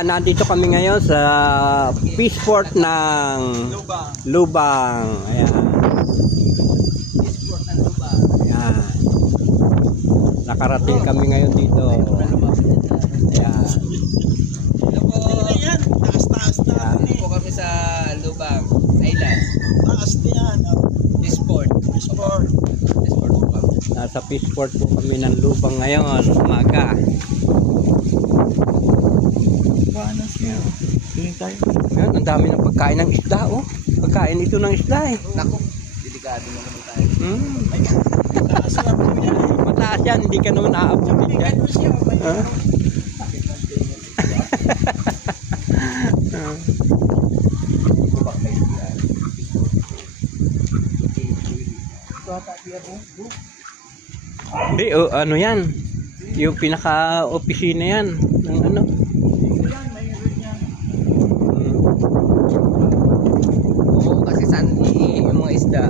Nandito kami ngayon sa Peaceport ng Lubang. Ayan. Peaceport ng Lubang. Ayan. Nakarating kami ngayon dito. Ayan. Yan, taas-taas na. Po kami sa Lubang Island. Taas na yan. Peaceport. Peaceport po kami. Nasa Peaceport po kami ng Lubang ngayon, umaga. Yan, ang dami ng pagkain ng isda, oh. Pagkain ito ng isda, eh. Naku, delikado na naman tayo. Mataas yan, hindi ka naman aabutin dyan. Hindi, ano yan? Yung pinaka-opisina yan ng ano. Oo, kasi saan yung mga isda.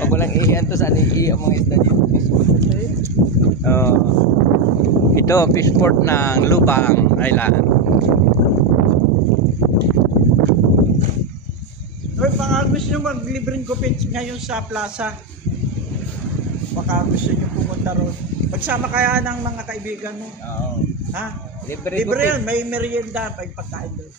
Pag walang ihiyan to, saan yung mga isda dito? Ito, Peaceport ng Lubang Island. Baka gusto nyo mag-libreng kupit ngayon sa plaza. Baka gusto nyo pumunta ron. Magsama kaya ng mga kaibigan mo. Oo. Ha? Libre Libre kupit. yun. May merienda. May pagkain doon.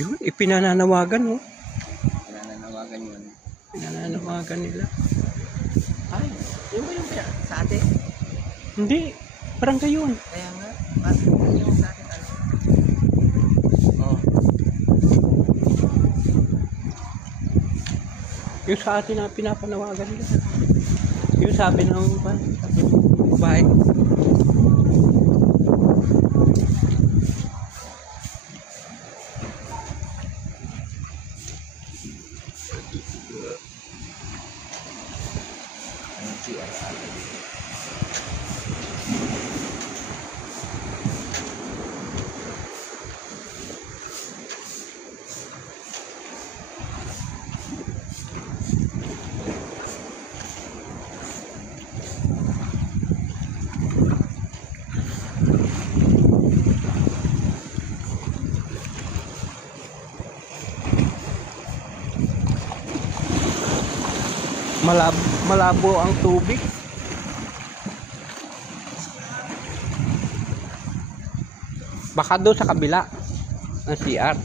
Yun, ipinananawagan, no? Nananawagan yun. Pinananawagan nila. Ay, yun ba yung sa atin? Hindi, parang yun. Kaya nga, yung sa atin ano? Oo. Yung sa atin na pinapanawagan nila. Yung sabi ng babae. Malabo ang tubig. Baka doon sa kabila ng CR.